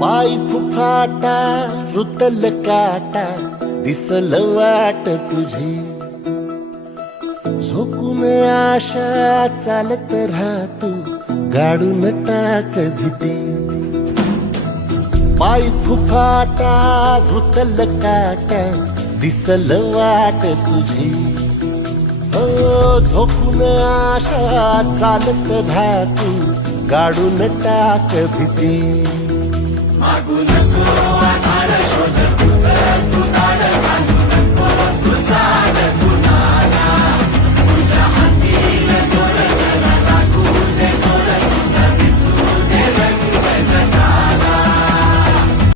पाय फुफाटा रुतल काटा दिसल वाट तुझी झोकून आशा चालत राहतू गाडून टाक भीती पाय फुफाटा रुतल काटा दिसल वाट तुझी हो झोकून आशा चालत राहतू गाडून टाक भीती मागू नको